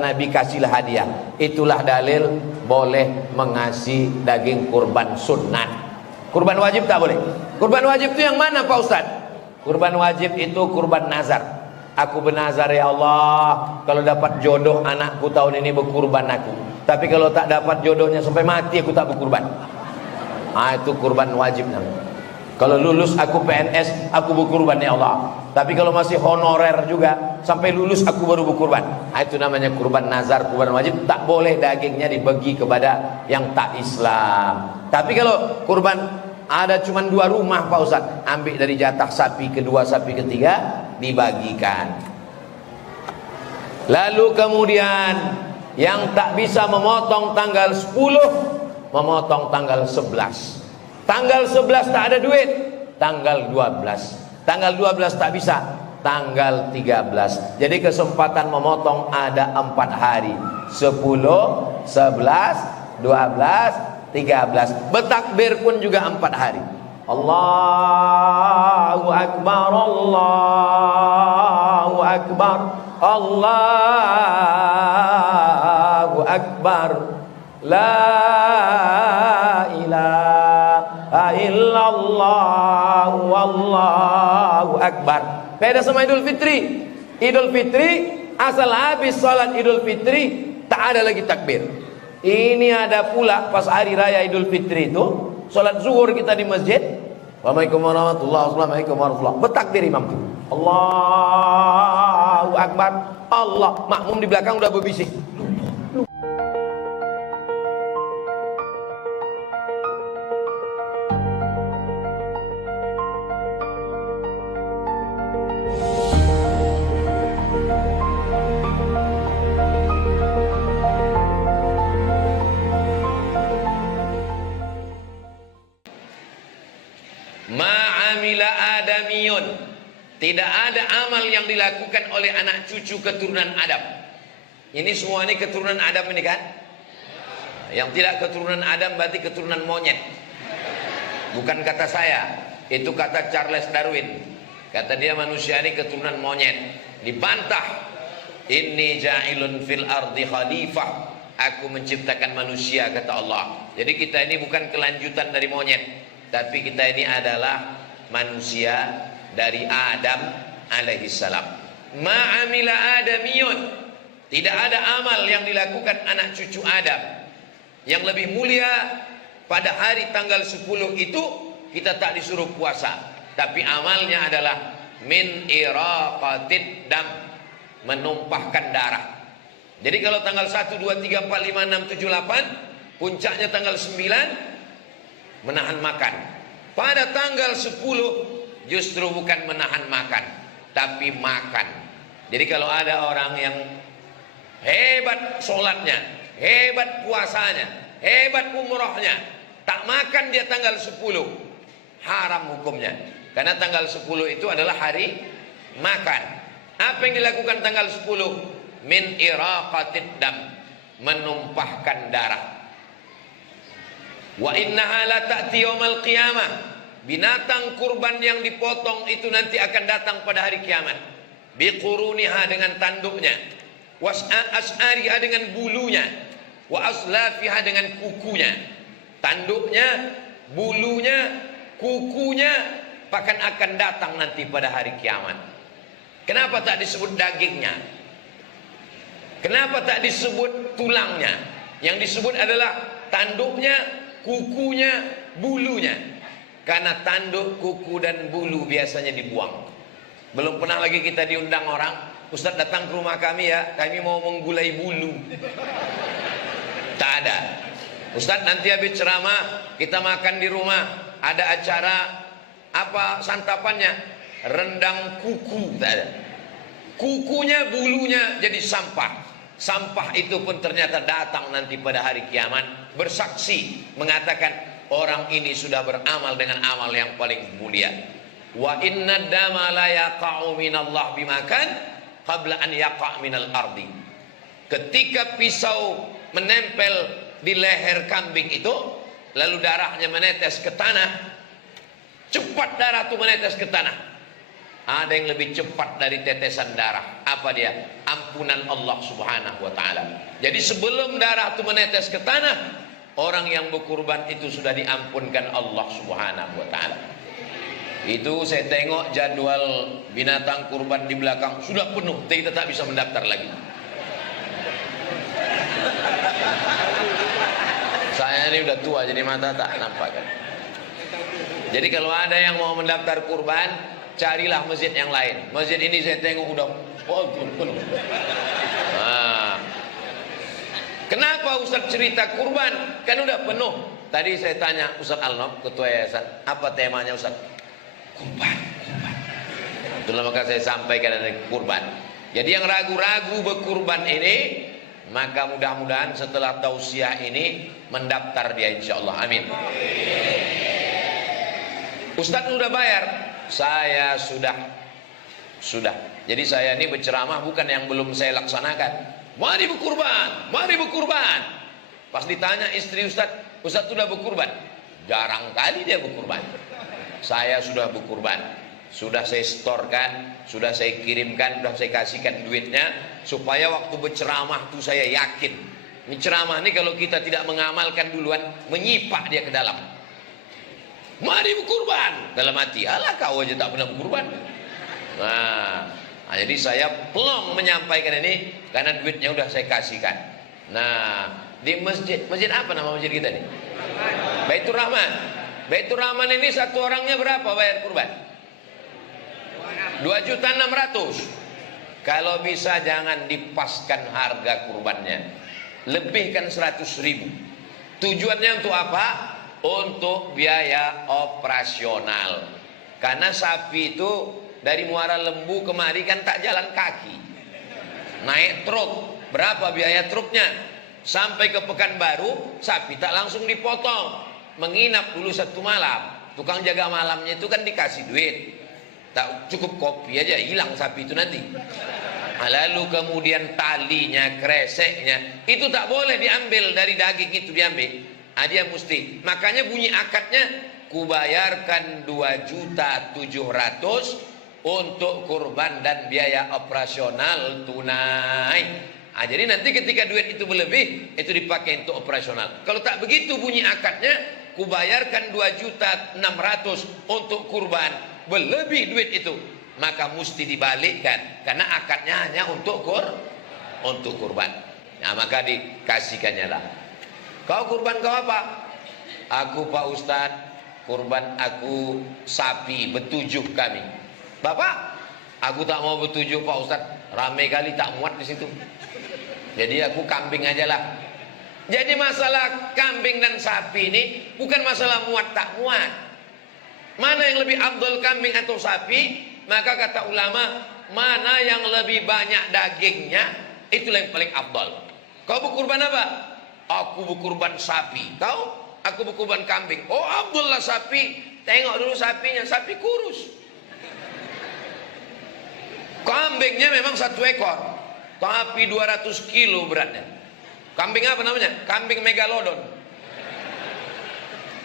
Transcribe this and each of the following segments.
Nabi kasihlah hadiah. Itulah dalil boleh mengasih daging kurban sunat. Kurban wajib tak boleh. Kurban wajib itu yang mana Pak Ustaz? Kurban wajib itu kurban nazar. Aku bernazar, ya Allah, kalau dapat jodoh anakku tahun ini berkurban aku. Tapi kalau tak dapat jodohnya sampai mati aku tak berkurban. Itu kurban wajib namanya. Kalau lulus aku PNS, aku berkurban ya Allah. Tapi kalau masih honorer juga, sampai lulus aku baru berkurban. Itu namanya kurban nazar, kurban wajib. Tak boleh dagingnya dibagi kepada yang tak Islam. Tapi kalau kurban ada cuma 2 rumah Pak Ustaz, ambil dari jatah sapi kedua, sapi ketiga, dibagikan. Lalu kemudian yang tak bisa memotong tanggal 10, memotong tanggal 11. Tanggal 11 tak ada duit, tanggal 12. Tanggal 12 tak bisa, tanggal 13. Jadi kesempatan memotong ada 4 hari. 10, 11, 12, 13. Bertakbir pun juga 4 hari. Allahu Akbar, Allahu Akbar, Allahu Akbar, la ilaha illallah, wallahu akbar. Beda sama Idul Fitri. Idul Fitri asal habis salat Idul Fitri tak ada lagi takbir. Ini ada pula pas hari raya Idul Fitri itu salat zuhur kita di masjid. Assalamualaikum warahmatullahi wabarakatuh. Bertakbir imam itu. Allahu akbar. Allah, makmum di belakang udah berbisik. Tidak ada amal yang dilakukan oleh anak cucu keturunan Adam. Ini semua ini keturunan Adam ini kan? Yang tidak keturunan Adam berarti keturunan monyet. Bukan kata saya, itu kata Charles Darwin. Kata dia manusia ini keturunan monyet. Dibantah. Inni ja'ilun fil ardi khalifah. Aku menciptakan manusia, kata Allah. Jadi kita ini bukan kelanjutan dari monyet, tapi kita ini adalah manusia dari Adam alaihissalam. Ma'amila adamiyun. Tidak ada amal yang dilakukan anak cucu Adam yang lebih mulia. Pada hari tanggal 10 itu kita tak disuruh puasa, tapi amalnya adalah min iraqatid dam, menumpahkan darah. Jadi kalau tanggal 1, 2, 3, 4, 5, 6, 7, 8, puncaknya tanggal 9 menahan makan. Pada tanggal 10 justru bukan menahan makan, tapi makan. Jadi kalau ada orang yang hebat sholatnya, hebat puasanya, hebat umrohnya, tak makan dia tanggal 10, haram hukumnya. Karena tanggal 10 itu adalah hari makan. Apa yang dilakukan tanggal 10? Min iraqatid dam, menumpahkan darah. Wa innaha la ta'ti yaumal qiyamah. Binatang kurban yang dipotong itu nanti akan datang pada hari kiamat. Biquruniha, dengan tanduknya. Was'ariha, dengan bulunya. Wa aslafiha, dengan kukunya. Tanduknya, bulunya, kukunya akan datang nanti pada hari kiamat. Kenapa tak disebut dagingnya? Kenapa tak disebut tulangnya? Yang disebut adalah tanduknya, kukunya, bulunya. Karena tanduk, kuku dan bulu biasanya dibuang. Belum pernah lagi kita diundang orang, Ustaz datang ke rumah kami ya, kami mau menggulai bulu. Tak ada. Ustaz nanti habis ceramah kita makan di rumah, ada acara apa santapannya? Rendang kuku. Tak ada. Kukunya, bulunya jadi sampah. Sampah itu pun ternyata datang nanti pada hari kiamat bersaksi mengatakan orang ini sudah beramal dengan amal yang paling mulia. Wa inna dama la yaqa'u minallah bimakan qabla an yaqa' minal ardi. Ketika pisau menempel di leher kambing itu, lalu darahnya menetes ke tanah, cepat darah itu menetes ke tanah. ada yang lebih cepat dari tetesan darah. Apa dia? Ampunan Allah Subhanahu wa taala. Jadi sebelum darah itu menetes ke tanah, orang yang berkurban itu sudah diampunkan Allah Subhanahu wa taala. Itu saya tengok jadwal binatang kurban di belakang sudah penuh, kita tak bisa mendaftar lagi. Saya ini udah tua jadi mata tak nampak kan. Jadi kalau ada yang mau mendaftar kurban, carilah masjid yang lain. Masjid ini saya tengok udah penuh. Nah, kenapa Ustaz cerita kurban? Kan udah penuh. Tadi saya tanya Ustaz Alnof, ketua yayasan, apa temanya Ustaz? Kurban. Itulah maka saya sampaikan ada kurban. Jadi yang ragu-ragu berkurban ini, maka mudah-mudahan setelah tausiah ini mendaftar dia insyaallah. Amin. Ustaz sudah bayar? Saya sudah. Jadi saya ini berceramah bukan yang belum saya laksanakan. Mari berkurban, mari berkurban. Pas ditanya istri Ustaz sudah berkurban? Jarang kali dia berkurban. Saya sudah berkurban. Sudah saya setorkan, sudah saya kirimkan, sudah saya kasihkan duitnya supaya waktu berceramah itu saya yakin. Ini ceramah ini kalau kita tidak mengamalkan duluan, menyipak dia ke dalam. Mari berkurban, dalam hati, alah kau aja tak pernah berkurban. Nah, jadi saya pelong menyampaikan ini karena duitnya udah saya kasihkan. Nah, di masjid apa nama masjid kita nih? Baitur Rahman. Baitur Rahman ini satu orangnya berapa bayar kurban? 2.600.000. Kalau bisa jangan dipaskan harga kurbannya, lebihkan 100.000. Tujuannya untuk apa? Untuk biaya operasional. Karena sapi itu dari Muara Lembu kemari kan tak jalan kaki, naik truk. Berapa biaya truknya? Sampai ke Pekanbaru sapi tak langsung dipotong, menginap dulu 1 malam. Tukang jaga malamnya itu kan dikasih duit, tak cukup kopi aja hilang sapi itu nanti. Lalu kemudian talinya, kreseknya itu tak boleh diambil dari daging itu diambil. Dia mesti, makanya bunyi akadnya, kubayarkan 2.700.000 untuk kurban dan biaya operasional tunai. Jadi nanti ketika duit itu berlebih, itu dipakai untuk operasional. Kalau tak begitu bunyi akadnya, kubayarkan 2.600.000 untuk kurban, berlebih duit itu, maka mesti dibalikkan karena akadnya hanya untuk kurban. Nah, maka dikasihkannya lah. Kau kurban kau apa? Aku Pak Ustadz, kurban aku sapi bertujuh kami. Bapak, aku tak mau bertujuh Pak Ustadz, ramai kali tak muat di situ. Jadi aku kambing aja lah. Jadi masalah kambing dan sapi ini bukan masalah muat tak muat. Mana yang lebih afdal, kambing atau sapi? Maka kata ulama, mana yang lebih banyak dagingnya, itulah yang paling afdal. Kau berkurban apa? Aku berkurban sapi. Kau? Aku berkurban kambing. Oh, Abdullah sapi. Tengok dulu sapinya, sapi kurus. Kambingnya memang 1 ekor, tapi 200 kilo beratnya. Kambing apa namanya? Kambing megalodon.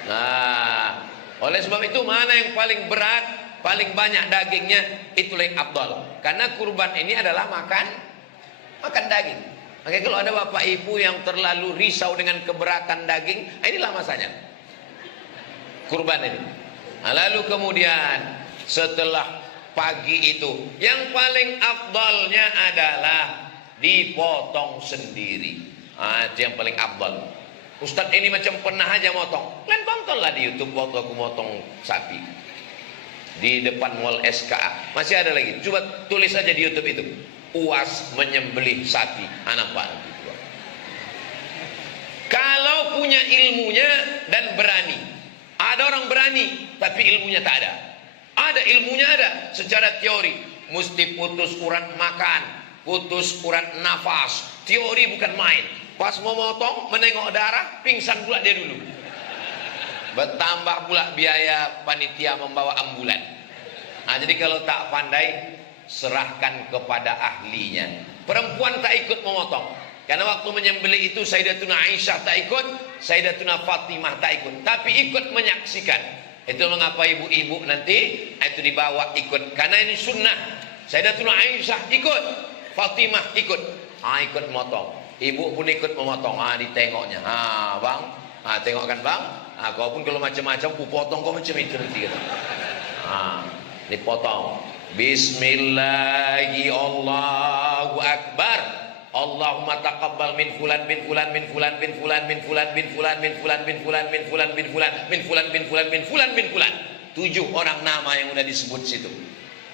Nah, oleh sebab itu mana yang paling berat, paling banyak dagingnya, itulah yang afdal. Karena kurban ini adalah makan daging. Makanya kalau ada bapak ibu yang terlalu risau dengan keberatan daging, inilah masanya kurban ini. Lalu kemudian setelah pagi itu, yang paling afdalnya adalah dipotong sendiri. Itu yang paling afdal. Ustadz ini macam pernah aja motong. Kalian tontonlah di YouTube waktu aku motong sapi di depan mall SKA. Masih ada lagi. Coba tulis aja di YouTube itu, UAS menyembelih sapi. Nampak. Kalau punya ilmunya dan berani. Ada orang berani tapi ilmunya tak ada. Ada ilmunya, ada secara teori. Mesti putus urat makan, putus urat nafas. Teori bukan main. Pas mau motong, menengok darah, pingsan pula dia dulu. Bertambah pula biaya panitia membawa ambulan. Jadi kalau tak pandai, serahkan kepada ahlinya. Perempuan tak ikut memotong, karena waktu menyembelih itu Sayyidatuna Aisyah tak ikut, Sayyidatuna Fatimah tak ikut, tapi ikut menyaksikan. Itu mengapa ibu-ibu nanti itu dibawa ikut. Karena ini sunnah. Sayyidatuna Aisyah ikut, Fatimah ikut. Ikut motong. Ibu pun ikut memotong. Ditengoknya. Bang. Tengok kan bang. Kau pun kalau macam-macam ku potong kau macam itu nanti kata. Dipotong. Bismillahi Allahu Akbar. Allahumma taqabbal min fulan bin fulan bin fulan bin fulan bin fulan bin fulan bin fulan bin fulan bin fulan bin fulan bin fulan bin fulan bin fulan bin fulan. 7 orang nama yang udah disebut situ.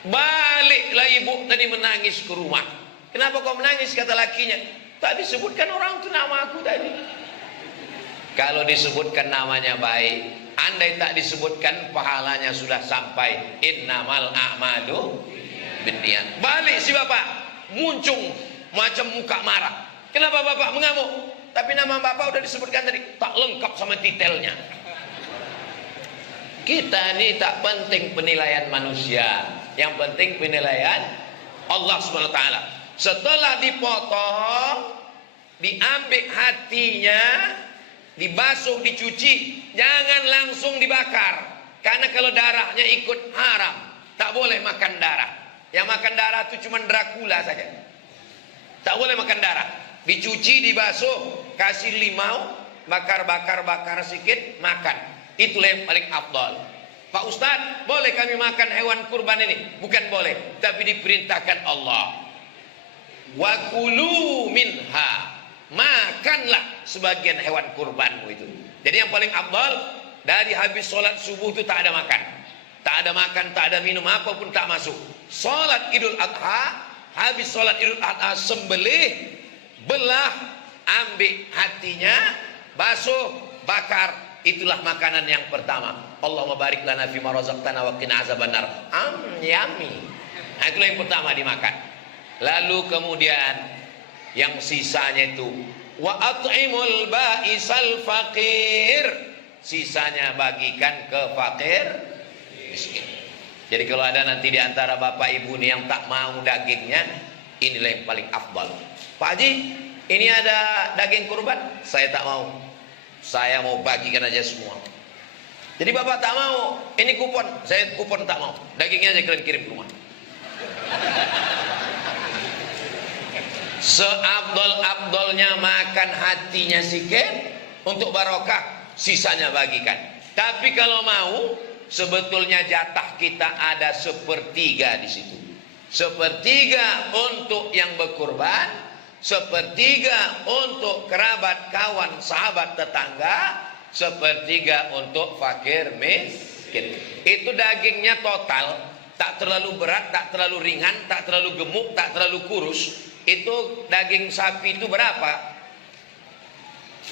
Baliklah ibu tadi menangis ke rumah. Kenapa kau menangis kata lakinya? Tak disebutkan orang itu nama aku tadi. Kalau disebutkan namanya baik, andai tak disebutkan pahalanya sudah sampai. Innamal a'malu binniyat. Balik si bapak muncung macam muka marah. Kenapa bapak mengamuk? Tapi nama bapak udah disebutkan tadi, tak lengkap sama detailnya. Kita ini tak penting penilaian manusia. Yang penting penilaian Allah SWT. Setelah dipotong, diambil hatinya, dibasuh, dicuci, jangan langsung dibakar. Karena kalau darahnya ikut haram, tak boleh makan darah. Yang makan darah itu cuma Dracula saja. Tak boleh makan darah. Dicuci, dibasuh, kasih limau, bakar sedikit, makan. Itulah yang paling afdal. Pak Ustadz, boleh kami makan hewan kurban ini? Bukan boleh, tapi diperintahkan Allah. Wa kulu minha. Makanlah sebagian hewan kurbanmu itu. Jadi yang paling afdal, dari habis sholat subuh itu tak ada makan. Tak ada makan, tak ada minum, apapun tak masuk. Sholat Idul Adha, habis sholat Idul Adha sembelih, belah, ambil hatinya, basuh, bakar. Itulah makanan yang pertama. Allahumma barik lana fima razaqtana wa qina azabannar. Yummy. Nah, itulah yang pertama dimakan. Lalu kemudian yang sisanya itu wa at'imul ba'isal faqir. Sisanya bagikan ke fakir miskin. Jadi kalau ada nanti di antara bapak ibu nih yang tak mau dagingnya, inilah yang paling afdal. Pak Haji, ini ada daging kurban, saya tak mau. Saya mau bagikan aja semua. Jadi bapak tak mau, ini kupon, saya kupon tak mau. Dagingnya aja kalian kirim ke rumah. Seabdol-abdolnya makan hatinya sikit untuk barokah, sisanya bagikan. Tapi kalau mau, sebetulnya jatah kita ada 1/3 di situ. 1/3 untuk yang berkurban, 1/3 untuk kerabat, kawan, sahabat, tetangga, 1/3 untuk fakir miskin. Itu dagingnya total, tak terlalu berat, tak terlalu ringan, tak terlalu gemuk, tak terlalu kurus. Itu daging sapi itu berapa?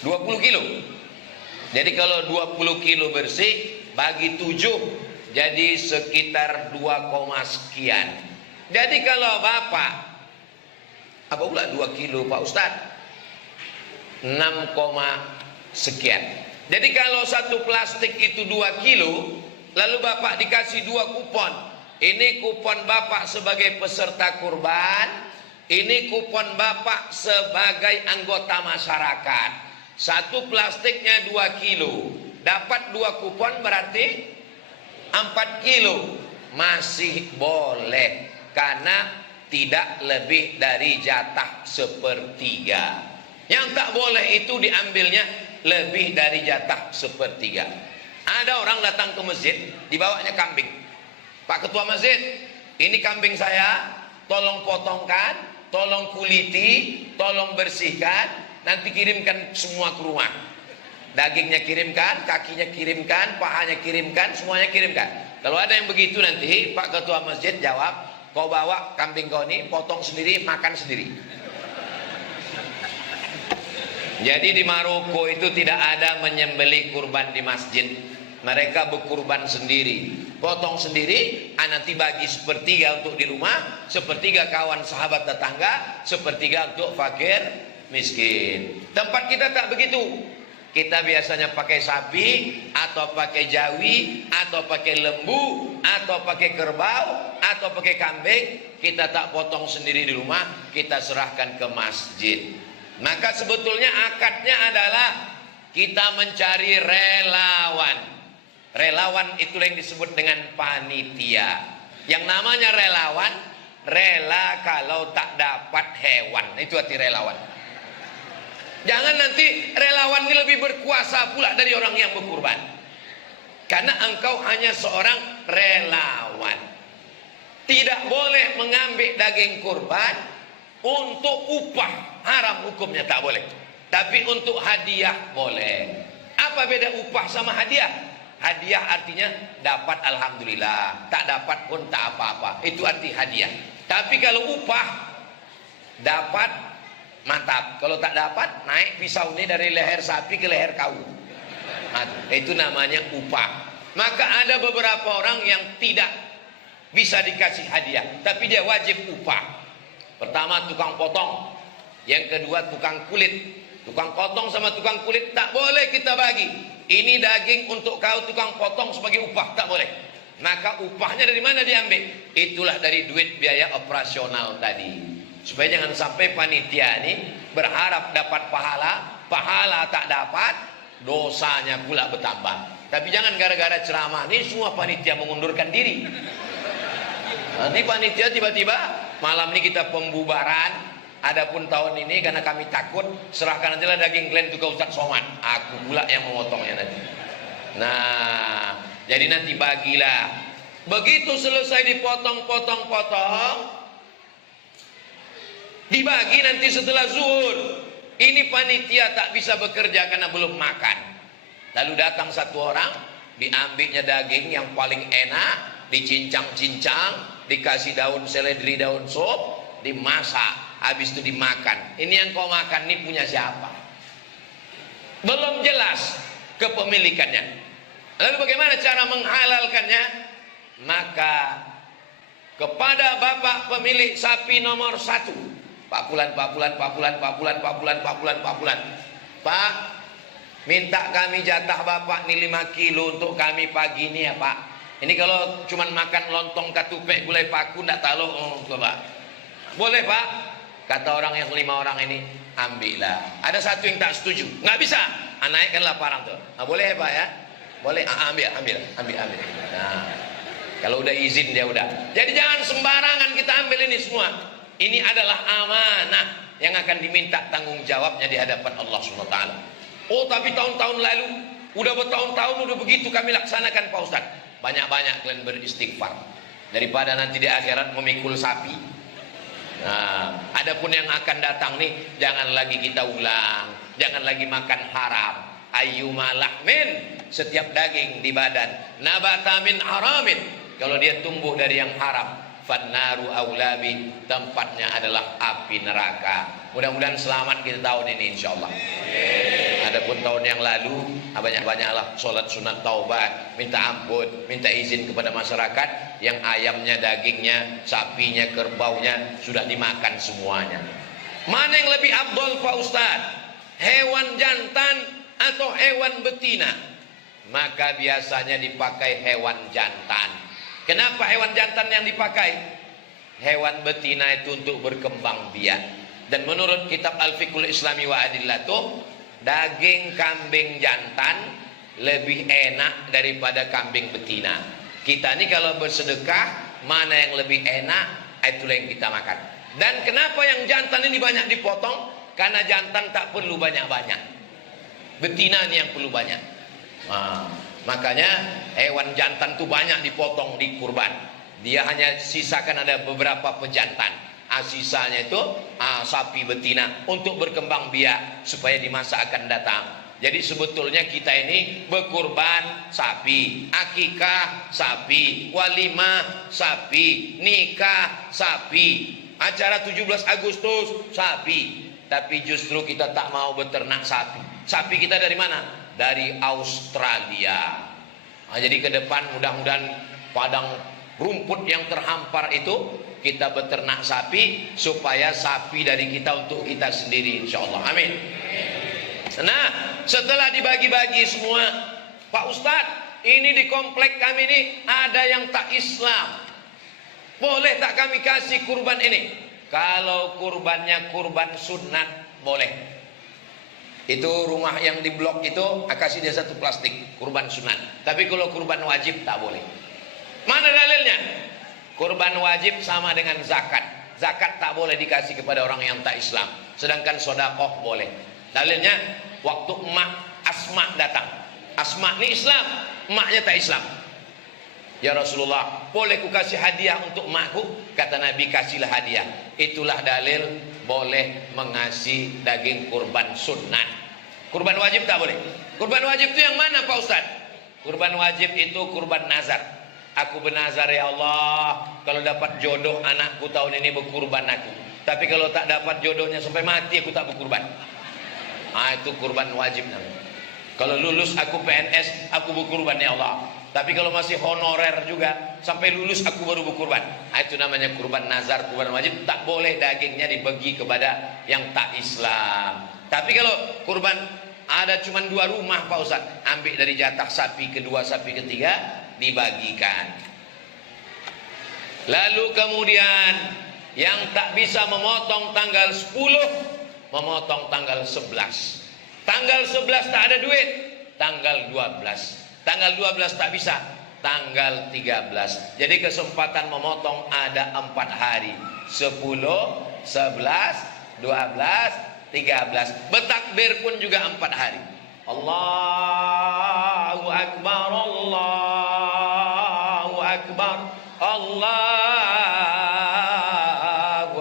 20 kilo. Jadi kalau 20 kilo bersih bagi 7, jadi sekitar 2, sekian. Jadi kalau bapak, apa pula 2 kilo Pak Ustadz? 6, sekian. Jadi kalau satu plastik itu 2 kilo, lalu bapak dikasih 2 kupon. Ini kupon bapak sebagai peserta kurban, ini kupon bapak sebagai anggota masyarakat. Satu plastiknya 2 kilo. Dapat 2 kupon berarti 4 kilo. Masih boleh. Karena tidak lebih dari jatah 1/3. Yang tak boleh itu diambilnya lebih dari jatah 1/3. Ada orang datang ke masjid, dibawanya kambing. Pak Ketua Masjid, ini kambing saya, tolong potongkan, tolong kuliti, tolong bersihkan, nanti kirimkan semua ke rumah. Dagingnya kirimkan, kakinya kirimkan, pahanya kirimkan, semuanya kirimkan. Kalau ada yang begitu nanti Pak Ketua Masjid jawab, kau bawa kambing kau ini, potong sendiri, makan sendiri. Jadi di Maroko itu tidak ada menyembelih kurban di masjid. Mereka berkurban sendiri, potong sendiri, nanti bagi 1/3 untuk di rumah, 1/3 kawan sahabat tetangga, 1/3 untuk fakir miskin. Tempat kita tak begitu. Kita biasanya pakai sapi, atau pakai jawi, atau pakai lembu, atau pakai kerbau, atau pakai kambing. Kita tak potong sendiri di rumah, kita serahkan ke masjid. Maka sebetulnya akadnya adalah kita mencari relawan. Relawan itulah yang disebut dengan panitia. Yang namanya relawan, rela kalau tak dapat hewan. Itu arti relawan. Jangan nanti relawan ini lebih berkuasa pula dari orang yang berkurban. Karena engkau hanya seorang relawan. Tidak boleh mengambil daging kurban untuk upah. Haram hukumnya, tak boleh. Tapi untuk hadiah boleh. Apa beda upah sama hadiah? Hadiah artinya dapat alhamdulillah, tak dapat pun tak apa-apa. Itu arti hadiah. Tapi kalau upah, dapat mantap. Kalau tak dapat, naik pisau ini dari leher sapi ke leher kau. Nah, itu namanya upah. Maka ada beberapa orang yang tidak bisa dikasih hadiah, tapi dia wajib upah. Pertama tukang potong, yang kedua tukang kulit. Tukang potong sama tukang kulit tak boleh kita bagi. Ini daging untuk kau tukang potong sebagai upah, tak boleh. Maka upahnya dari mana diambil? Itulah dari duit biaya operasional tadi. Supaya jangan sampai panitia ini berharap dapat pahala, pahala tak dapat, dosanya pula bertambah. Tapi jangan gara-gara ceramah ini semua panitia mengundurkan diri. Nanti panitia tiba-tiba malam ini kita pembubaran. Adapun tahun ini karena kami takut, serahkan nantilah daging kalian itu ke Ustaz Somad. Aku pula yang memotongnya nanti. Nah, jadi nanti bagilah. Begitu selesai dipotong-potong-potong, dibagi nanti setelah zuhur. Ini panitia tak bisa bekerja karena belum makan. Lalu datang satu orang, diambilnya daging yang paling enak, dicincang-cincang, dikasih daun seledri, daun sop, dimasak. Habis itu dimakan. Ini yang kau makan ini punya siapa? Belum jelas kepemilikannya. Lalu bagaimana cara menghalalkannya? Maka kepada bapak pemilik sapi nomor 1, Pak Pulan, Pak, minta kami jatah bapak nih 5 kilo untuk kami pagi ini ya Pak. Ini kalau cuman makan lontong katupek gulai paku ndak tahu Pak. Boleh Pak? Kata orang yang 5 orang ini, ambillah. Ada satu yang tak setuju, nggak bisa. Naikkanlah parang tuh. Nah, boleh ya Pak ya? Boleh. Ambil. Nah, kalau udah izin dia udah. Jadi jangan sembarangan kita ambil ini semua. Ini adalah amanah yang akan diminta tanggung jawabnya di hadapan Allah SWT. Oh, tapi tahun-tahun lalu, udah bertahun-tahun udah begitu kami laksanakan Pak Ustaz. Banyak-banyak kalian beristighfar daripada nanti di akhirat memikul sapi. Nah, adapun yang akan datang nih, jangan lagi kita ulang, jangan lagi makan haram. Ayyuma lahmin, setiap daging di badan, nabata min haramin, kalau dia tumbuh dari yang haram, fannaru aulabi, tempatnya adalah api neraka. Mudah-mudahan selamat kita tahun ini insyaallah. Adapun tahun yang lalu, banyak-banyaklah sholat sunat taubat, minta ampun, minta izin kepada masyarakat yang ayamnya, dagingnya, sapinya, kerbaunya sudah dimakan semuanya. Mana yang lebih afdol Pak Ustaz? Hewan jantan atau hewan betina? Maka biasanya dipakai hewan jantan. Kenapa hewan jantan yang dipakai? Hewan betina itu untuk berkembang biak. Dan menurut kitab Al-Fiqhul Islami wa Adillatuh, daging kambing jantan lebih enak daripada kambing betina. Kita ini kalau bersedekah, mana yang lebih enak, itulah yang kita makan. Dan kenapa yang jantan ini banyak dipotong? Karena jantan tak perlu banyak-banyak, betina ini yang perlu banyak. Nah, makanya hewan jantan itu banyak dipotong di kurban. Dia hanya sisakan ada beberapa pejantan. Sisanya itu sapi betina untuk berkembang biak supaya di masa akan datang. Jadi sebetulnya kita ini berkurban sapi, akikah sapi, walimah sapi, nikah sapi, acara 17 Agustus sapi. Tapi justru kita tak mau beternak sapi. Sapi kita dari mana? Dari Australia. Nah, jadi ke depan mudah-mudahan padang rumput yang terhampar itu kita beternak sapi supaya sapi dari kita untuk kita sendiri insyaallah. Amin. Nah, setelah dibagi-bagi semua, Pak Ustadz, ini di komplek kami ini ada yang tak Islam. Boleh tak kami kasih kurban ini? Kalau kurbannya kurban sunat boleh. Itu rumah yang di blok itu kasih dia satu plastik kurban sunat. Tapi kalau kurban wajib tak boleh. Mana dalilnya? Kurban wajib sama dengan zakat. Zakat tak boleh dikasih kepada orang yang tak Islam. Sedangkan sedekah boleh. Dalilnya waktu emak Asma datang. Asma ini Islam, emaknya tak Islam. Ya Rasulullah, boleh ku kasih hadiah untuk emakku? Kata Nabi, kasihlah hadiah. Itulah dalil boleh mengasih daging kurban sunat. Kurban wajib tak boleh. Kurban wajib itu yang mana Pak Ustaz? Kurban wajib itu kurban nazar. Aku bernazar, ya Allah, kalau dapat jodoh anakku tahun ini berkurban aku. Tapi kalau tak dapat jodohnya sampai mati aku tak berkurban. Itu kurban wajib namanya. Kalau lulus aku PNS, aku berkurban ya Allah. Tapi kalau masih honorer juga, sampai lulus aku baru berkurban. Itu namanya kurban nazar, kurban wajib. Tak boleh dagingnya dibagi kepada yang tak Islam. Tapi kalau kurban ada cuma 2 rumah Pak Ustaz, ambil dari jatah sapi kedua, sapi ketiga, dibagikan. Lalu kemudian yang tak bisa memotong tanggal 10, memotong tanggal 11. Tanggal 11 tak ada duit, tanggal 12. Tanggal 12 tak bisa, tanggal 13. Jadi kesempatan memotong ada 4 hari. 10, 11, 12, 13. Bertakbir pun juga 4 hari. Allahu Akbar, Allahu Akbar, Allahu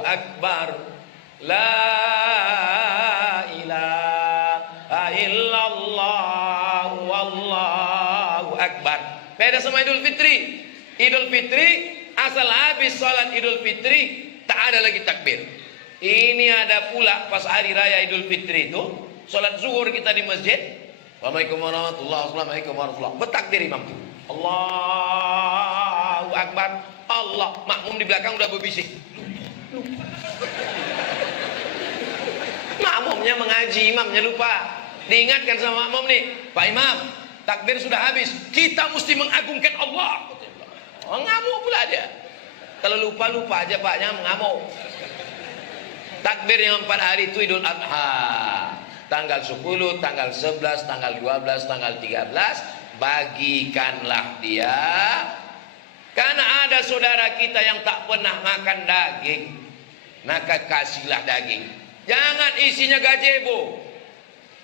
Akbar. La ilaha illallah, wallahu akbar. Beda sama Idul Fitri. Idul Fitri asal habis sholat Idul Fitri tak ada lagi takbir. Ini ada pula pas hari raya Idul Fitri itu sholat zuhur kita di masjid. Assalamualaikum warahmatullahi wabarakatuh. Bertakbir imam itu. Allahu Akbar. Allah. Makmum di belakang udah berbisik. Makmumnya mengaji, imamnya lupa. Diingatkan sama makmum nih, Pak Imam, takbir sudah habis. Kita mesti mengagungkan Allah. Ngamuk pula dia. Kalau lupa aja paknya mengamuk. Takbir yang 4 hari itu Idul Adha. Tanggal 10, tanggal 11, tanggal 12, tanggal 13. Bagikanlah dia. Karena ada saudara kita yang tak pernah makan daging, maka kasihlah daging. Jangan isinya gazebo,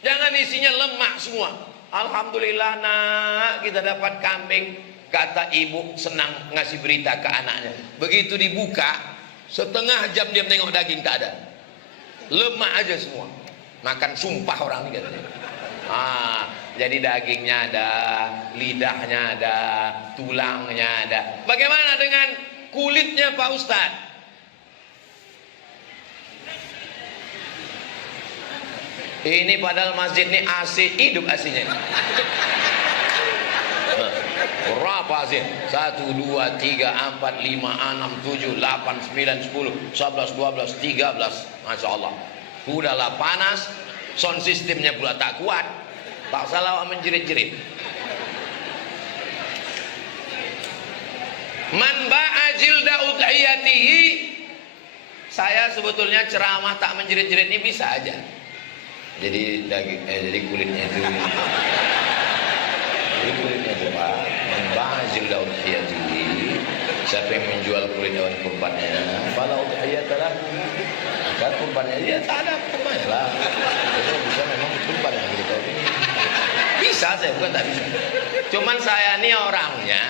jangan isinya lemak semua. Alhamdulillah nak, kita dapat kambing. Kata ibu senang ngasih berita ke anaknya. Begitu dibuka, setengah jam dia tengok daging tak ada. Lemak aja semua. Makan sumpah orang ini katanya. Jadi dagingnya ada, lidahnya ada, tulangnya ada. Bagaimana dengan kulitnya Pak Ustadz? Ini padahal masjid ini AC, hidup AC-nya. Berapa AC? 1, 2, 3, 4, 5, 6, 7, 8, 9, 10, 11, 12, 13. Masya Allah. Udahlah panas, sound systemnya pula tak kuat. Tak salah menjerit-jerit. Man ba'a jilda udhiyatihi. Saya sebetulnya ceramah tak menjerit-jerit ini bisa aja. Jadi daging, jadi kulitnya itu. Jadi kulitnya itu Pak. Man ba'a jilda udhiyatihi. Siapa yang menjual kulit hewan kurbannya, fala udhiyatalah. Maka kurbannya dia tak ada kurbannya lah. Jadi bisa memang kurban yang kita tahu ini. Bisa saya, bukan tak bisa. Cuman saya ini orangnya,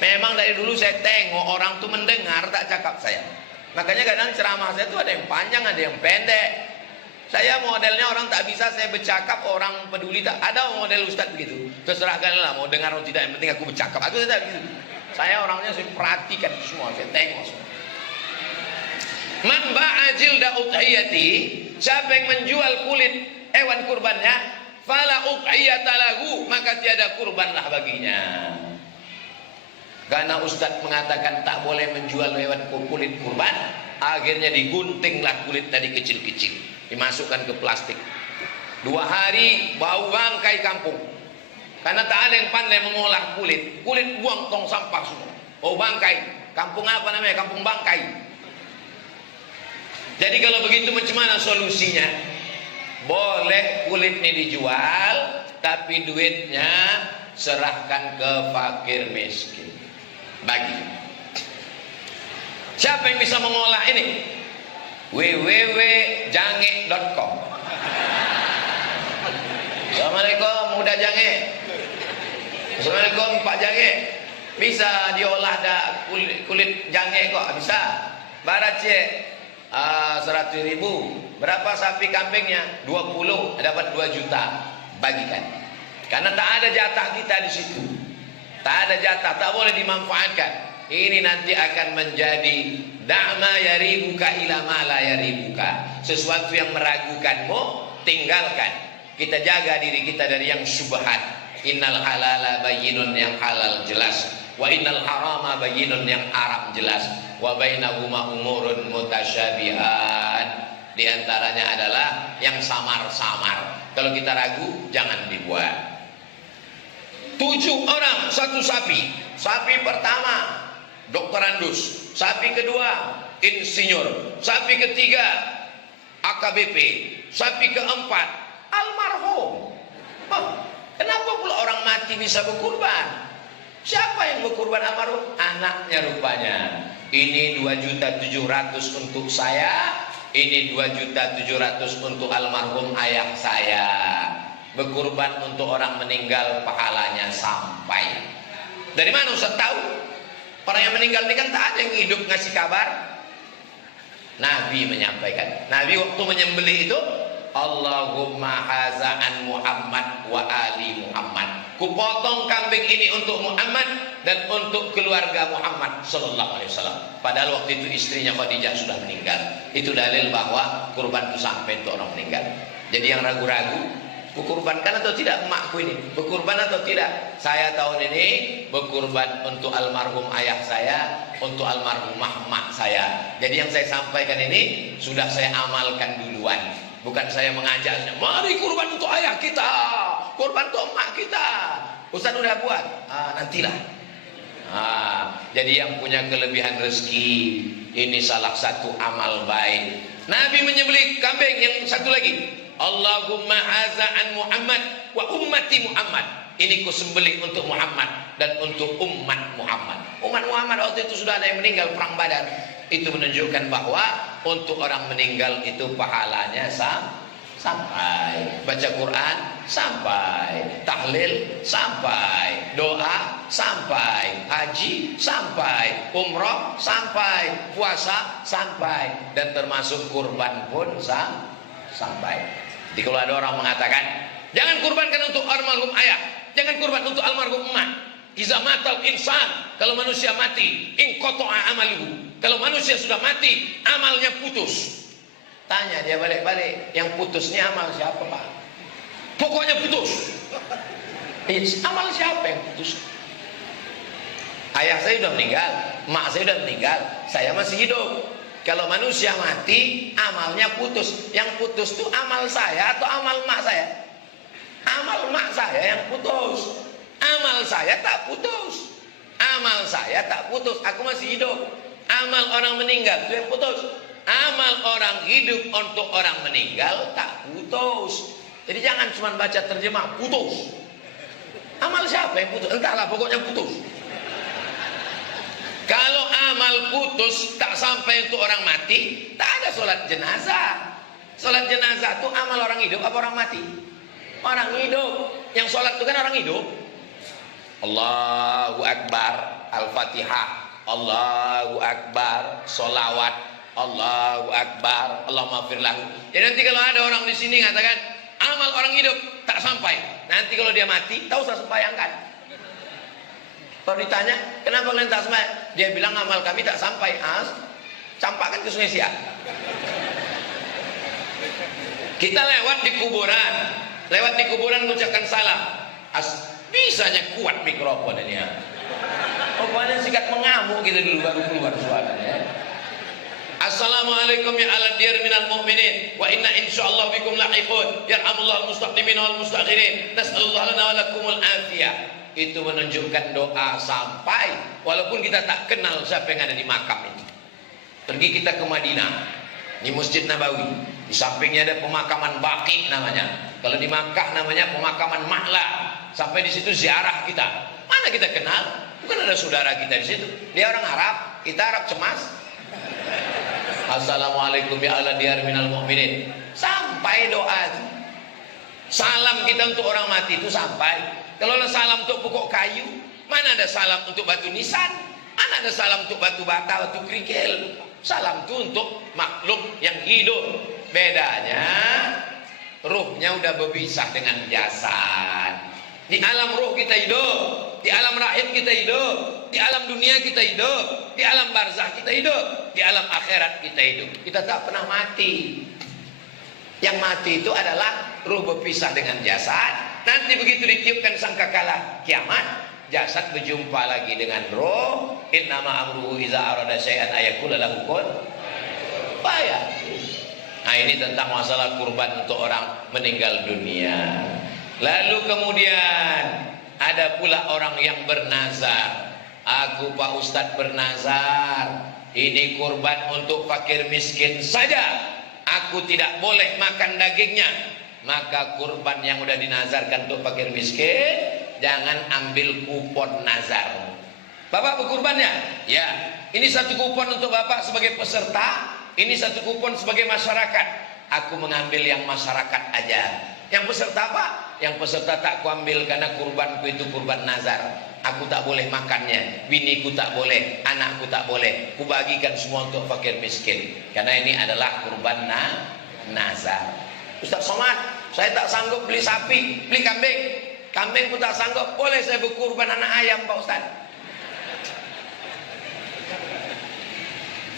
memang dari dulu saya tengok orang tuh mendengar tak cakap saya. Makanya kadang ceramah saya tuh ada yang panjang, ada yang pendek. Saya modelnya orang tak bisa saya bercakap, orang peduli tak. Ada model ustadz begitu. Terserahkan lah mau dengar atau tidak, yang penting aku bercakap. Aku tidak begitu. Saya orangnya saya perhatikan semua, saya tengok semua. Man ba'a jilda udhiyati, siapa yang menjual kulit hewan kurbannya, fala udhiyatalahu, maka tiada kurbanlah baginya. Karena ustadz mengatakan tak boleh menjual hewan kulit kurban, akhirnya diguntinglah kulit tadi kecil-kecil, dimasukkan ke plastik. 2 hari bau bangkai kampung. Karena tak ada yang pandai mengolah kulit. Kulit buang tong sampah semua. Bau bangkai. Kampung apa namanya? Kampung bangkai. Jadi kalau begitu macam mana solusinya? boleh kulit ini dijual, tapi duitnya serahkan ke fakir miskin. Bagi. Siapa yang bisa mengolah ini? www.jange.com. Assalamualaikum Muda Jange. Assalamualaikum Pak Jange. Bisa diolah kulit jange kok, bisa. Barat cek 100.000. Berapa sapi kambingnya? 20, dapat 2 juta. Bagikan. Karena tak ada jatah kita di situ. Tak ada jatah, tak boleh dimanfaatkan. Ini nanti akan menjadi da'ma yaribuka ila ma la yaribuka. Sesuatu yang meragukanmu, tinggalkan. Kita jaga diri kita dari yang syubhat. Innal halala bayyinun, yang halal jelas. Wa innal harama bayyinun, yang haram jelas. Wa bainahuma umurun mutasyabihat. Di antaranya adalah yang samar-samar. Kalau kita ragu, jangan dibuat. 7 orang, 1 sapi. Sapi pertama doktorandus, sapi kedua insinyur, sapi ketiga AKBP, sapi keempat almarhum. Kenapa pula orang mati bisa berkurban? Siapa yang berkurban almarhum? Anaknya rupanya. Ini 2.700.000 untuk saya, ini 2.700.000 untuk almarhum ayah saya. Berkurban untuk orang meninggal, pahalanya sampai. Dari mana Ustaz tahu? Orang yang meninggal ini kan tak ada yang hidup ngasih kabar. Nabi menyampaikan. Nabi waktu menyembelih itu, Allahumma haza an Muhammad wa ali Muhammad. Kupotong kambing ini untuk Muhammad dan untuk keluarga Muhammad sallallahu alaihi wasallam. Padahal waktu itu istrinya Khadijah sudah meninggal. Itu dalil bahwa kurban itu sampai untuk orang meninggal. Jadi yang ragu-ragu, berkurbankan atau tidak emakku ini? Berkurban atau tidak? Saya tahun ini berkurban untuk almarhum ayah saya, untuk almarhum mak saya. Jadi yang saya sampaikan ini sudah saya amalkan duluan. Bukan saya mengajaknya, mari kurban untuk ayah kita, kurban untuk emak kita. Ustaz udah buat, nantilah. Jadi yang punya kelebihan rezeki, ini salah satu amal baik. Nabi menyembelih kambing yang satu lagi. Allahumma haza an Muhammad wa ummati Muhammad. Ini ku sembelih untuk Muhammad dan untuk umat Muhammad. Umat Muhammad waktu itu sudah ada yang meninggal perang Badar. Itu menunjukkan bahwa untuk orang meninggal itu pahalanya sampai. Baca Quran sampai, tahlil sampai, doa sampai, haji sampai, umroh sampai, puasa sampai, dan termasuk kurban pun sampai. Jadi kalau ada orang mengatakan, jangan kurbankan untuk almarhum ayah, jangan kurban untuk almarhum emak. Iza matal insan, kalau manusia mati, in qata'a amaluhu. Kalau manusia sudah mati, amalnya putus. Tanya dia balik-balik, yang putus ini amal siapa Pak? Pokoknya putus. Amal siapa yang putus? Ayah saya sudah meninggal, emak saya sudah meninggal, saya masih hidup. Kalau manusia mati, amalnya putus. Yang putus itu amal saya atau amal emak saya? Amal emak saya yang putus. Amal saya tak putus. Amal saya tak putus. Aku masih hidup. Amal orang meninggal itu yang putus. Amal orang hidup untuk orang meninggal tak putus. Jadi jangan cuma baca terjemah putus. Amal siapa yang putus? Entahlah, pokoknya putus. Kalau amal putus tak sampai untuk orang mati, tak ada sholat jenazah. Sholat jenazah itu amal orang hidup apa orang mati? Orang hidup. Yang sholat itu kan orang hidup. Allahu Akbar, Al-Fatihah, Allahu Akbar, sholawat, Allahu Akbar, Allahumma firlahu. Jadi nanti kalau ada orang di sini mengatakan amal orang hidup tak sampai, nanti kalau dia mati, tahu usah sembahyangkan. Kalau ditanya, kenapa kalian tak sembahyang? Dia bilang amal kami tak sampai. Campakkan ke Sungai Siak. Kita lewat di kuburan mengucapkan salam. Bisanya kuat mikrofon ini ya. Pokoknya sikat mengamuk gitu dulu baru keluar suaranya. Assalamualaikum ya ala diyar minal mu'minin wa inna insyaallah bikum lahiqun yarhamullahu mustaqdimin wal mustakhirin nas'alullah lana wa lakumul afiyah. Itu menunjukkan doa sampai walaupun kita tak kenal siapa yang ada di makam itu. Pergi kita ke Madinah, di Masjid Nabawi, Di sampingnya ada pemakaman Baqi namanya. Kalau di Makkah namanya pemakaman Ma'la. Sampai di situ ziarah kita. Mana kita kenal? Bukan ada saudara kita di situ. Dia orang Arab, kita Arab cemas. Assalamualaikum ya Allah diyar minal mu'minin. Sampai doa itu. Salam kita untuk orang mati itu sampai. Kalau ada salam untuk pokok kayu, mana ada salam untuk batu nisan? Mana ada salam untuk batu bata, batu kerikil? Salam itu untuk makhluk yang hidup. Bedanya ruhnya udah berpisah dengan jasad. Di alam ruh kita hidup, di alam rahim kita hidup, di alam dunia kita hidup, di alam barzah kita hidup, di alam akhirat kita hidup. Kita tak pernah mati. Yang mati itu adalah ruh berpisah dengan jasad. Nanti begitu ditiupkan sangkakala kiamat, jasad berjumpa lagi dengan roh. Innama amruhu iza arada syai'an ayakula lahu kun fayakun. Nah, ini tentang masalah kurban untuk orang meninggal dunia. Lalu kemudian ada pula orang yang bernazar. Aku Pak Ustadz bernazar, ini kurban untuk fakir miskin saja. Aku tidak boleh makan dagingnya. Maka kurban yang udah dinazarkan untuk fakir miskin, jangan ambil kupon nazar. Bapak berkurbannya? Ya. Ini satu kupon untuk Bapak sebagai peserta, ini satu kupon sebagai masyarakat. Aku mengambil yang masyarakat aja. Yang peserta apa? Yang peserta tak kuambil karena kurbanku itu kurban nazar. Aku tak boleh makannya, biniku tak boleh, anakku tak boleh. Kubagikan semua untuk fakir miskin. Karena ini adalah kurban nazar. Ustaz Somad, saya tak sanggup beli sapi, beli kambing. Kambing pun tak sanggup, boleh saya berkurban anak ayam Pak Ustaz.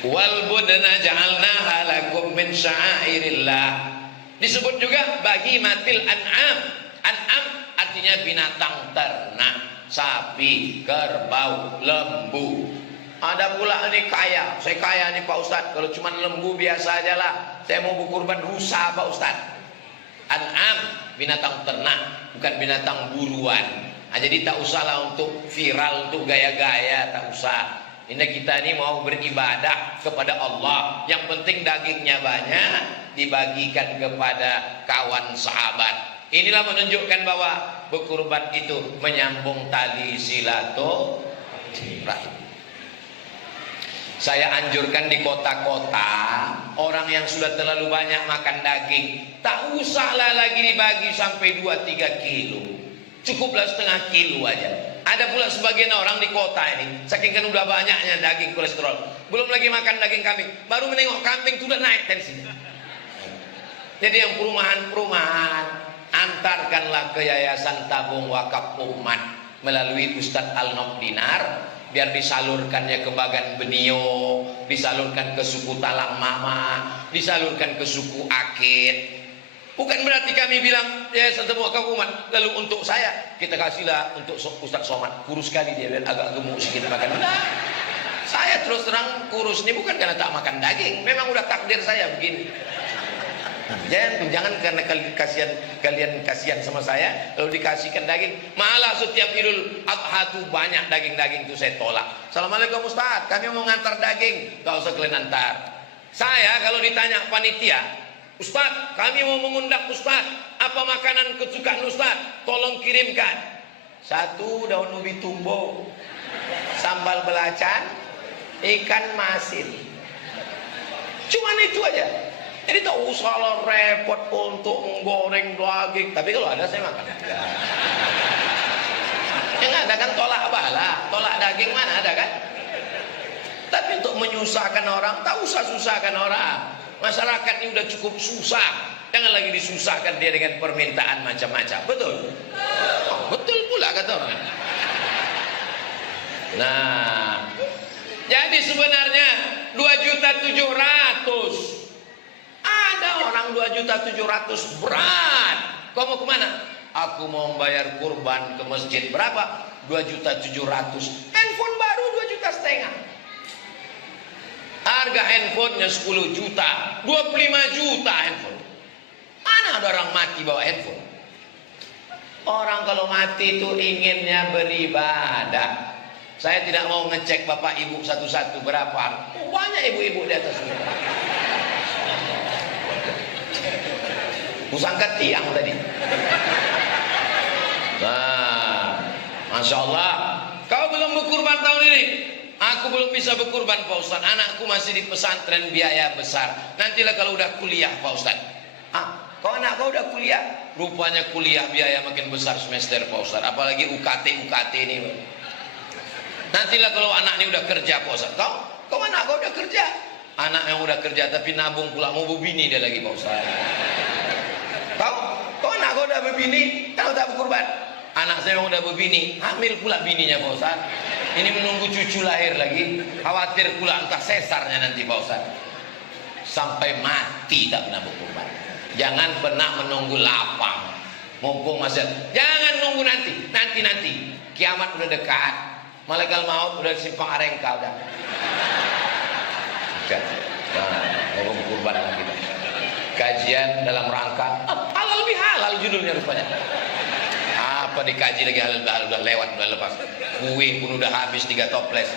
Wal budna ja'alnaha lakum min sya'airillah. Disebut juga bahimatil an'am. An'am artinya binatang ternak. Sapi, kerbau, lembu. Ada pula ini kaya. Saya kaya nih Pak Ustaz. Kalau cuma lembu biasa aja lah. Saya mau berkurban rusa Pak Ustaz. An'am, binatang ternak, bukan binatang buruan. Nah, jadi tak usahlah untuk viral, untuk gaya-gaya, tak usah. Ini kita ini mau beribadah kepada Allah. Yang penting dagingnya banyak, dibagikan kepada kawan sahabat. Inilah menunjukkan bahwa berkurban itu menyambung tali silaturahim. Saya anjurkan di kota-kota, orang yang sudah terlalu banyak makan daging, tak usahlah lagi dibagi sampai 2-3 kilo. Cukuplah setengah kilo aja. Ada pula sebagian orang di kota ini, saking kan udah banyaknya daging kolesterol, belum lagi makan daging kambing, baru menengok kambing sudah naik tensinya. Jadi yang perumahan-perumahan, antarkanlah ke Yayasan Tabung Wakaf Umat melalui Ustadz Al-Nob Dinar, biar disalurkannya ke Bagan Benio, disalurkan ke suku Talang Mama, disalurkan ke suku Akit. Bukan berarti kami bilang Yayasan Tabung Wakaf Umat lalu untuk saya kita kasihlah untuk Ustadz Somad, kurus sekali dia, biar agak gemuk sedikit makan. Nah, saya terus terang kurus ini bukan karena tak makan daging, memang udah takdir saya begini. Jangan karena kalian kasihan sama saya lalu dikasihkan daging. Malah setiap Idul Adha tuh banyak daging-daging tuh saya tolak. Assalamualaikum Ustaz, kami mau ngantar daging. Gak usah kalian antar. Saya kalau ditanya panitia, Ustaz, kami mau mengundang Ustaz, apa makanan kesukaan Ustaz? Tolong kirimkan. 1 daun ubi tumbo, sambal belacan, ikan masin. Cuman itu aja. Jadi tak usahlah repot untuk menggoreng daging. Tapi kalau ada saya makan. Yang ada kan tolak bala, tolak daging mana ada kan? Tapi untuk menyusahkan orang, tak usah susahkan orang. Masyarakat ini udah cukup susah. Jangan lagi disusahkan dia dengan permintaan macam-macam. Betul? Oh, betul pula kata orang. Nah, jadi sebenarnya 2.700.000. Ada orang 2.700.000 berat. Kau mau kemana? Aku mau membayar kurban ke masjid. Berapa? 2.700.000. Handphone baru 2,5 juta. Harga handphonenya 10 juta, 25 juta handphone. Mana ada orang mati bawa handphone? Orang kalau mati itu inginnya beribadah. Saya tidak mau ngecek bapak ibu satu-satu berapa. Banyak ibu-ibu di atas ini. Kusangka tiang tadi. Nah, Masya Allah. Kau belum berkurban tahun ini? Aku belum bisa berkurban Pak Ustaz. Anakku masih di pesantren, biaya besar. Nantilah kalau udah kuliah Pak Ustaz. Kau anak kau udah kuliah? Rupanya kuliah biaya makin besar semester Pak Ustaz. Apalagi UKT ini. Nantilah kalau anak ini udah kerja Pak Ustaz. Kau anak kau udah kerja? Anak yang udah kerja tapi nabung pula mau berbini dia lagi Pak Ustaz. Kau anak kau udah berbini, tahu tak berkurban? Anak saya yang udah berbini, hamil pula bininya Pak Ustaz. Ini menunggu cucu lahir lagi, khawatir pula entah sesarnya nanti Pak Ustaz. Sampai mati tak pernah berkurban. Jangan pernah menunggu lapang. Mumpung masih, jangan nunggu nanti. Kiamat udah dekat, malaikat maut udah simpang arengka udah. Nah, mau berkurban lagi kita. Kajian dalam rangka halal lebih halal judulnya rupanya. Apa dikaji lagi halal udah lewat, udah lepas. Kue pun udah habis 3 toples.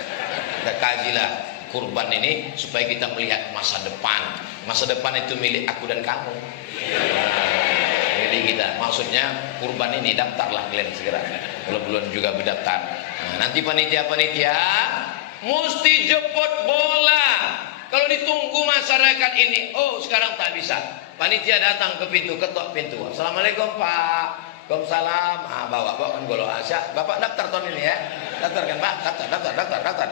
Kita kajilah kurban ini supaya kita melihat masa depan. Masa depan itu milik aku dan kamu. Milik kita. Maksudnya kurban ini daftarlah kalian segera. Kalau belum juga berdaftar. Nah, nanti panitia mesti jemput bola. Kalau ditunggu masyarakat ini, sekarang tak bisa. Panitia datang ke pintu, ketok pintu. Assalamualaikum Pak. Waalaikumsalam. Bawa kan golok Asya. Bapak daftar tahun ini ya. Daftar kan Pak? Daftar.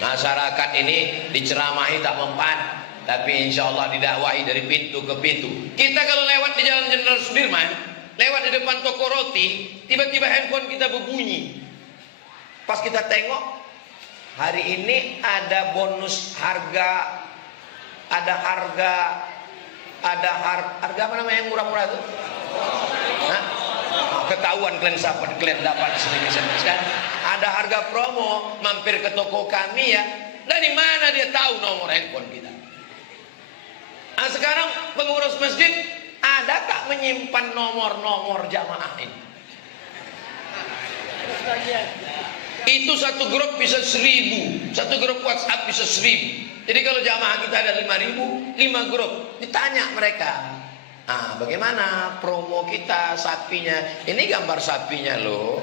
Masyarakat ini diceramahi tak mempan, tapi insya Allah didakwahi dari pintu ke pintu. Kita kalau lewat di Jalan Jenderal Sudirman, lewat di depan toko roti, tiba-tiba handphone kita berbunyi. Pas kita tengok, hari ini ada bonus harga, ada harga apa namanya yang murah-murah itu? Ketahuan kalian dapat sedikit kan? Ada harga promo, mampir ke toko kami ya. Dari mana dia tahu nomor handphone kita? Nah, sekarang pengurus masjid ada tak menyimpan nomor jamaah ini? Itu satu grup bisa 1000, satu grup WhatsApp bisa 1000. Jadi kalau jamaah kita ada 5.000, 5 grup, ditanya mereka, bagaimana promo kita sapinya? Ini gambar sapinya loh,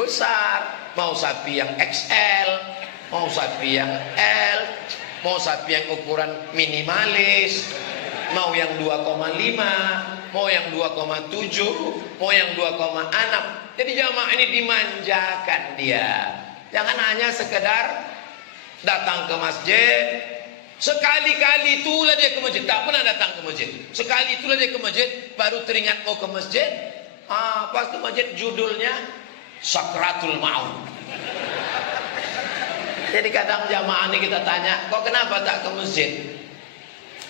besar. Mau sapi yang XL, mau sapi yang L, mau sapi yang ukuran minimalis, mau yang 2,5, mau yang 2,7, mau yang 2,6. Jadi jamaah ini dimanjakan dia. Jangan hanya sekedar datang ke masjid, sekali-kali itulah dia ke masjid, tak pernah datang ke masjid. Sekali itulah dia ke masjid, baru teringat mau ke masjid. Pas ke masjid judulnya Sakratul Maut. Jadi kadang jamaah ini kita tanya, kok kenapa tak ke masjid?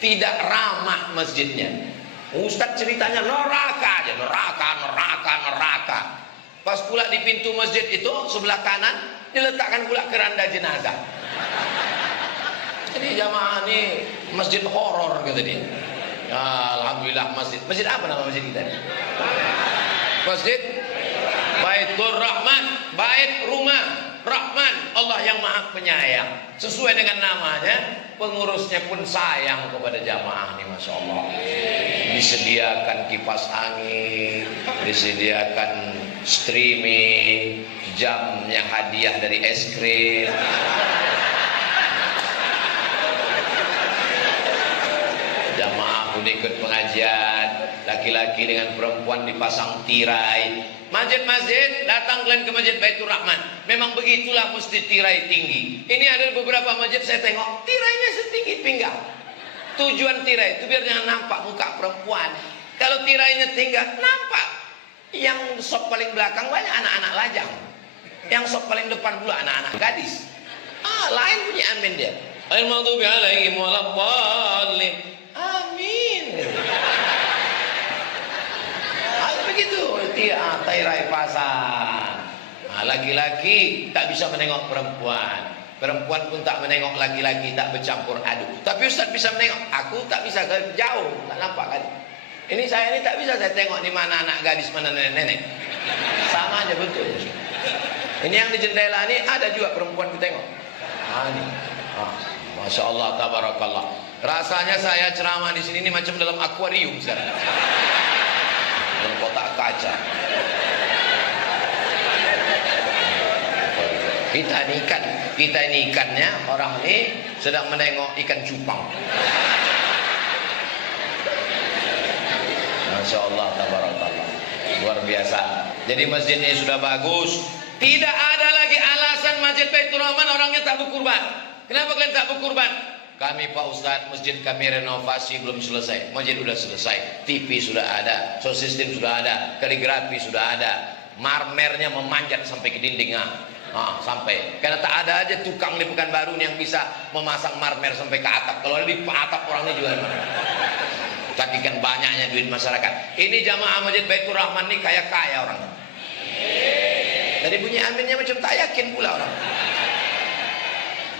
Tidak ramah masjidnya. Ustaz ceritanya neraka aja, neraka. Pas pula di pintu masjid itu sebelah kanan diletakkan pula keranda jenazah. Jadi jamaah ini masjid horor gitu dia. Ya, alhamdulillah masjid apa nama masjid kita? Masjid Baitur Rahman, bait rumah Rahman, Allah yang Maha Penyayang. Sesuai dengan namanya, pengurusnya pun sayang kepada jamaah ini, masya Allah. Disediakan kipas angin, disediakan streaming, jam yang hadiah dari es krim. Jamaah pun ikut pengajian, laki-laki dengan perempuan dipasang tirai. Masjid-masjid, datang kalian ke Masjid Baitur Rahman. Memang begitulah mesti tirai tinggi. Ini ada beberapa masjid saya tengok, tirainya setinggi pinggang. Tujuan tirai itu biar jangan nampak muka perempuan. Kalau tirainya tinggi, nampak. Yang sop paling belakang banyak anak-anak lajang. Yang sop paling depan pula anak-anak gadis. Lain punya amin dia. Al-maghdubi alaihim waladdallin. Amin. Begitu tirai pasang. Laki-laki tak bisa menengok perempuan, perempuan pun tak menengok laki-laki, tak bercampur aduk. Tapi Ustaz bisa menengok, aku tak bisa jauh, tak nampak kan? Ini saya ini tak bisa saya tengok di mana anak gadis, mana nenek-nenek. Sama aja betul. Ini yang di jendela ini ada juga perempuan ku tengok. Ini. Masya Allah, tabarakallah. Rasanya saya ceramah di sini ini macam dalam akuarium sekarang. Dalam kotak kaca. Kita ini ikannya, orang ini sedang menengok ikan cupang. Masya Allah, tabarakallah, luar biasa. Jadi masjid ini sudah bagus. Tidak ada lagi alasan Masjid Baitur Rahman orangnya tak berkurban. Kenapa kalian tak berkurban? Kami Pak Ustadz, masjid kami renovasi belum selesai. Masjid sudah selesai, TV sudah ada, sound system sudah ada, kaligrafi sudah ada, marmernya memanjat sampai ke dinding. Sampai, karena tak ada aja tukang di Pekanbaru yang bisa memasang marmer sampai ke atap. Kalau ada di atap orangnya juga. Saking banyaknya duit masyarakat. Ini jamaah Masjid Baitur Rahman ini kaya-kaya orang. Tadi bunyi aminnya macam tak yakin pula orang.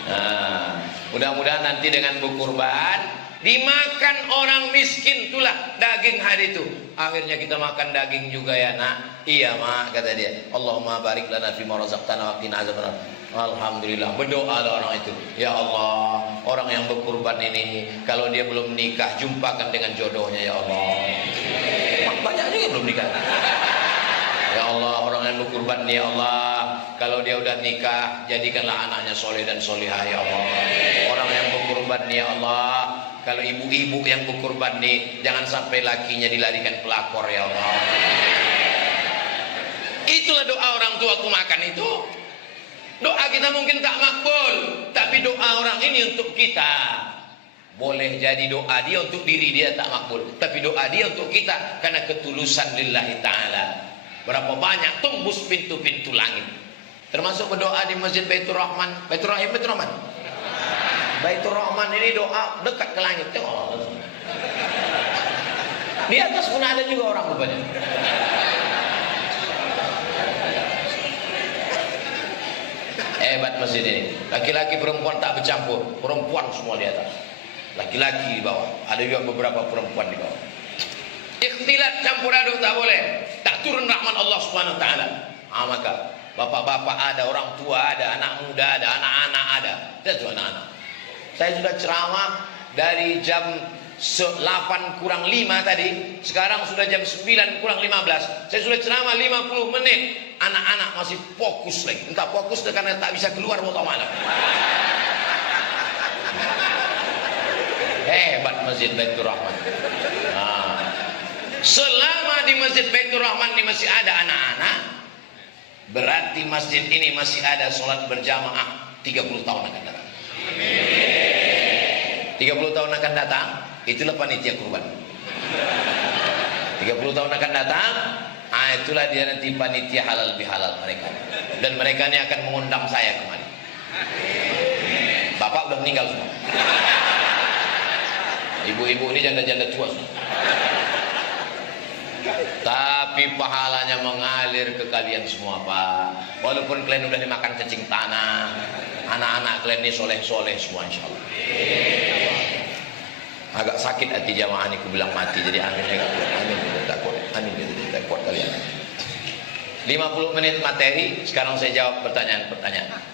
Nah, mudah-mudahan nanti dengan berkurban dimakan orang miskin, itulah daging hari itu. Akhirnya kita makan daging juga ya nak. Iya mak, kata dia. Allahumma barik lana fima razaqtana wa qina azabannar. Alhamdulillah, berdoa orang itu. Ya Allah, orang yang berkurban ini kalau dia belum nikah, jumpakan dengan jodohnya ya Allah. Banyak juga belum nikah. Ya Allah, orang yang berkurban ini ya Allah, kalau dia udah nikah, jadikanlah anaknya soleh dan solihah ya Allah. Orang yang berkurban ini ya Allah, kalau ibu-ibu yang berkurban nih, jangan sampai lakinya dilarikan pelakor ya Allah. Itulah doa orang tua aku makan itu. Doa kita mungkin tak makbul, tapi doa orang ini untuk kita. Boleh jadi doa dia untuk diri dia tak makbul, tapi doa dia untuk kita karena ketulusan lillahi ta'ala. Berapa banyak tembus pintu-pintu langit. Termasuk berdoa di Masjid Baitur Rahman. Baitur Rahim, Baitur Rahman. Baitur Rahman ini doa dekat ke langit. Tengok. Di atas pun ada juga orang rupanya. Hebat masjid ini. Laki-laki perempuan tak bercampur. Perempuan semua di atas. Laki-laki di bawah. Ada juga beberapa perempuan di bawah. Ikhtilat campur aduk tak boleh. Tak turun rahmat Allah Subhanahu wa taala. Maka bapak-bapak ada, orang tua ada, anak muda ada, anak-anak ada. Itu anak-anak. Saya sudah ceramah dari jam 8 kurang 5 tadi. Sekarang sudah jam 9 kurang 15. Saya sudah ceramah 50 menit. Anak-anak masih fokus lagi. Entah fokus karena tak bisa keluar mau tahu mana. Hebat Masjid Baitur Rahman. Selama di Masjid Baitur Rahman ini masih ada anak-anak, berarti masjid ini masih ada sholat berjamaah 30 tahun akan datang. 30 tahun akan datang, itulah panitia kurban. 30 tahun akan datang, itulah dia nanti panitia halal bihalal mereka. Dan mereka ini akan mengundang saya kemari. Bapak udah meninggal semua. Ibu-ibu ini janda-janda tua semua. Tapi pahalanya mengalir ke kalian semua Pak. Walaupun kalian udah dimakan cacing tanah, anak-anak kalian ini soleh-soleh semua insya Allah. Agak sakit hati jamaah ini, aku bilang mati. Jadi amin ya, amin tak kuat, amin gitu tak kuat kalian. 50 menit materi, sekarang saya jawab pertanyaan-pertanyaan.